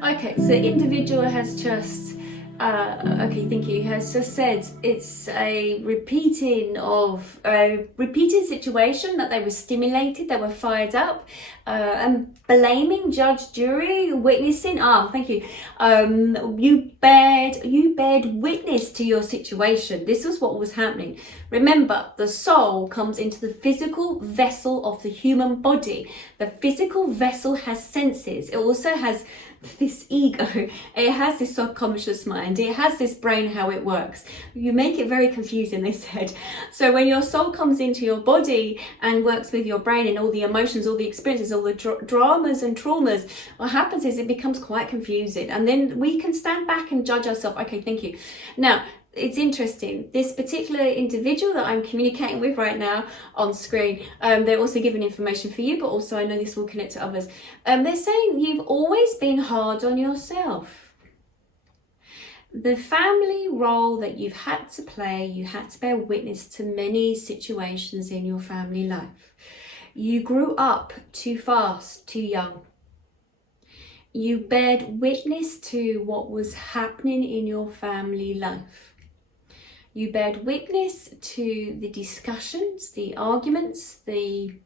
Okay, so individual has just, okay, thank you, has just said it's a repeating of a repeating situation that they were stimulated, they were fired up, and blaming judge, jury, witnessing. Thank you. You bared witness to your situation. This was what was happening. Remember, the soul comes into the physical vessel of the human body. The physical vessel has senses. It also has this ego, it has this subconscious mind, it has this brain, how it works. You make it very confusing, they said. So when your soul comes into your body and works with your brain and all the emotions, all the experiences, all the dramas and traumas, what happens is it becomes quite confusing, and then we can stand back and judge ourselves. Okay, thank you. Now, it's interesting, this particular individual that I'm communicating with right now on screen, they're also giving information for you, but also I know this will connect to others. They're saying you've always been hard on yourself. The family role that you've had to play, you had to bear witness to many situations in your family life. You grew up too fast, too young. You bared witness to what was happening in your family life. You bared witness to the discussions, the arguments, the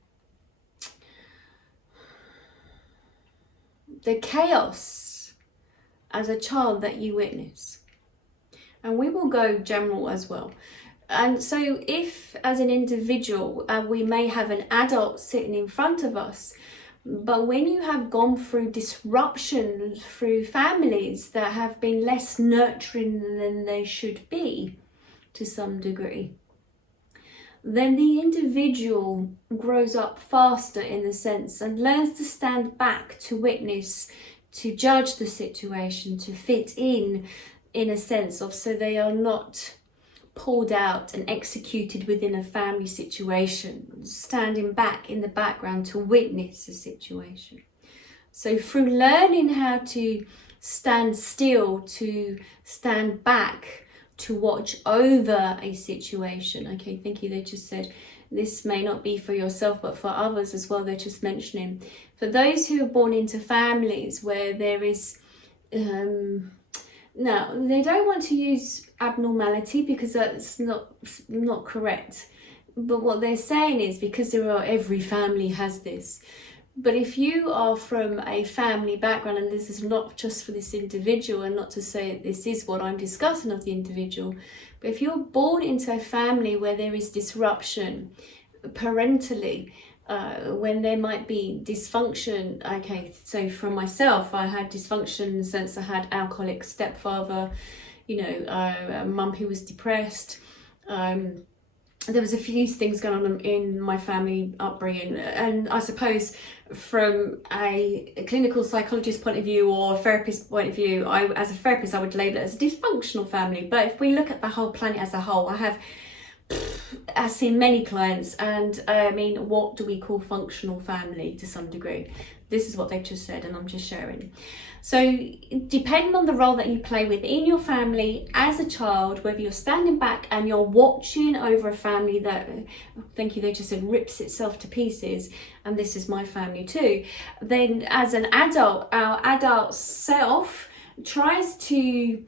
chaos as a child that you witness. And we will go general as well. And so if, as an individual, we may have an adult sitting in front of us, but when you have gone through disruption through families that have been less nurturing than they should be, to some degree, then the individual grows up faster in the sense and learns to stand back, to witness, to judge the situation, to fit in a sense of, so they are not pulled out and executed within a family situation, standing back in the background to witness the situation. So through learning how to stand still, to stand back, to watch over a situation. Okay, thank you. They just said this may not be for yourself, but for others as well. They're just mentioning for those who are born into families where there is, now they don't want to use abnormality because that's not correct. But what they're saying is because every family has this. But if you are from a family background, and this is not just for this individual, and not to say this is what I'm discussing of the individual, but if you're born into a family where there is disruption parentally, when there might be dysfunction, okay, so for myself, I had dysfunction in the sense I had alcoholic stepfather, a mum who was depressed, there was a few things going on in my family upbringing, and I suppose from a clinical psychologist point of view or a therapist point of view, as a therapist I would label it as a dysfunctional family. But if we look at the whole planet as a whole, I've seen many clients, and I mean, what do we call functional family to some degree? This is what they've just said, and I'm just sharing. So depending on the role that you play within your family as a child, whether you're standing back and you're watching over a family that, thank you, they just said rips itself to pieces, and this is my family too, then as an adult, our adult self tries to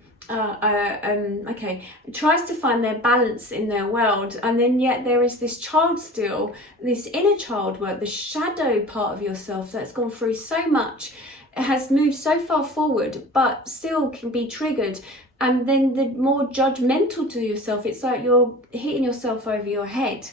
tries to find their balance in their world, and then yet there is this child still, this inner child work, the shadow part of yourself that's gone through so much, it has moved so far forward, but still can be triggered. And then the more judgmental to yourself, it's like you're hitting yourself over your head.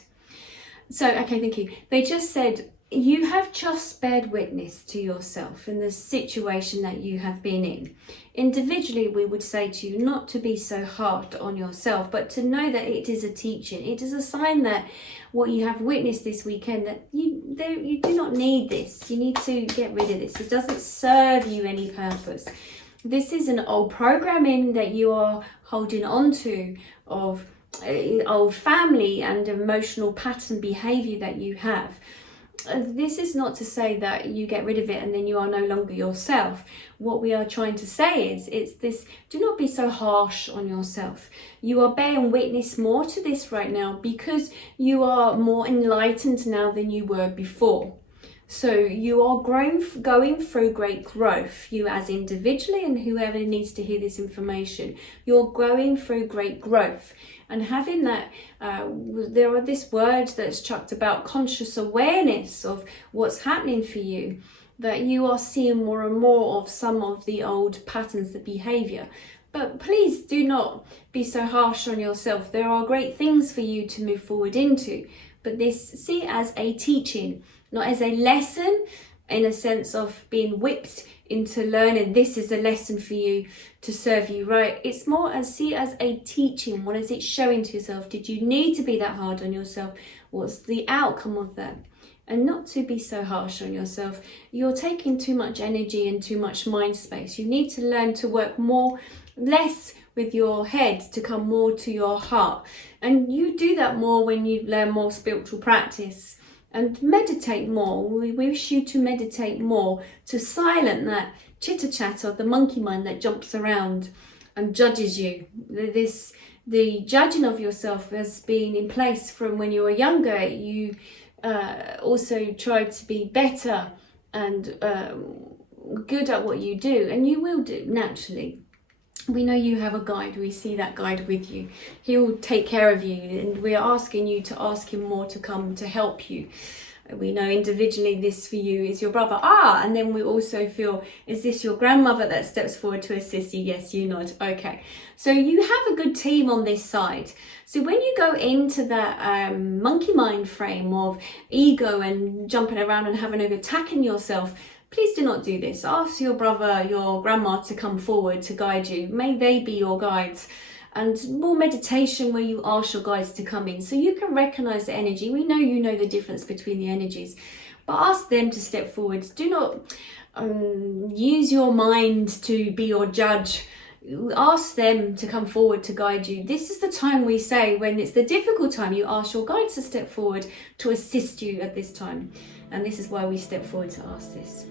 So, okay, thank you. They just said, you have just bared witness to yourself in the situation that you have been in. Individually, we would say to you not to be so hard on yourself, but to know that it is a teaching. It is a sign that what you have witnessed this weekend, that you do not need this. You need to get rid of this. It doesn't serve you any purpose. This is an old programming that you are holding on to of old family and emotional pattern behavior that you have. This is not to say that you get rid of it and then you are no longer yourself. What we are trying to say is, it's this, do not be so harsh on yourself. You are bearing witness more to this right now because you are more enlightened now than you were before. So you are going through great growth, you as individually and whoever needs to hear this information. You're going through great growth. And having that, there are this word that's chucked about conscious awareness of what's happening for you, that you are seeing more and more of some of the old patterns of behavior. But please do not be so harsh on yourself. There are great things for you to move forward into, but see it as a teaching, not as a lesson in a sense of being whipped into learning this is a lesson for you to serve you right. It's more as see it as a teaching. What is it showing to yourself? Did you need to be that hard on yourself? What's the outcome of that? And not to be so harsh on yourself. You're taking too much energy and too much mind space. You need to learn to work less with your head to come more to your heart. And you do that more when you learn more spiritual practice and meditate more. We wish you to meditate more, to silence that chitter chatter, the monkey mind that jumps around and judges you. The judging of yourself has been in place from when you were younger. You also tried to be better and good at what you do, and you will do naturally. We know you have a guide. We see that guide with you. He'll take care of you, and we're asking you to ask him more to come to help you. We know individually this for you is your brother. And then we also feel, is this your grandmother that steps forward to assist you? Yes, you nod. Okay. So you have a good team on this side. So when you go into that monkey mind frame of ego and jumping around and having an attacking yourself, please do not do this. Ask your brother, your grandma to come forward to guide you. May they be your guides. And more meditation where you ask your guides to come in so you can recognize the energy. We know you know the difference between the energies, but ask them to step forward. Do not use your mind to be your judge. Ask them to come forward to guide you. This is the time we say, when it's the difficult time, you ask your guides to step forward to assist you at this time. And this is why we step forward to ask this.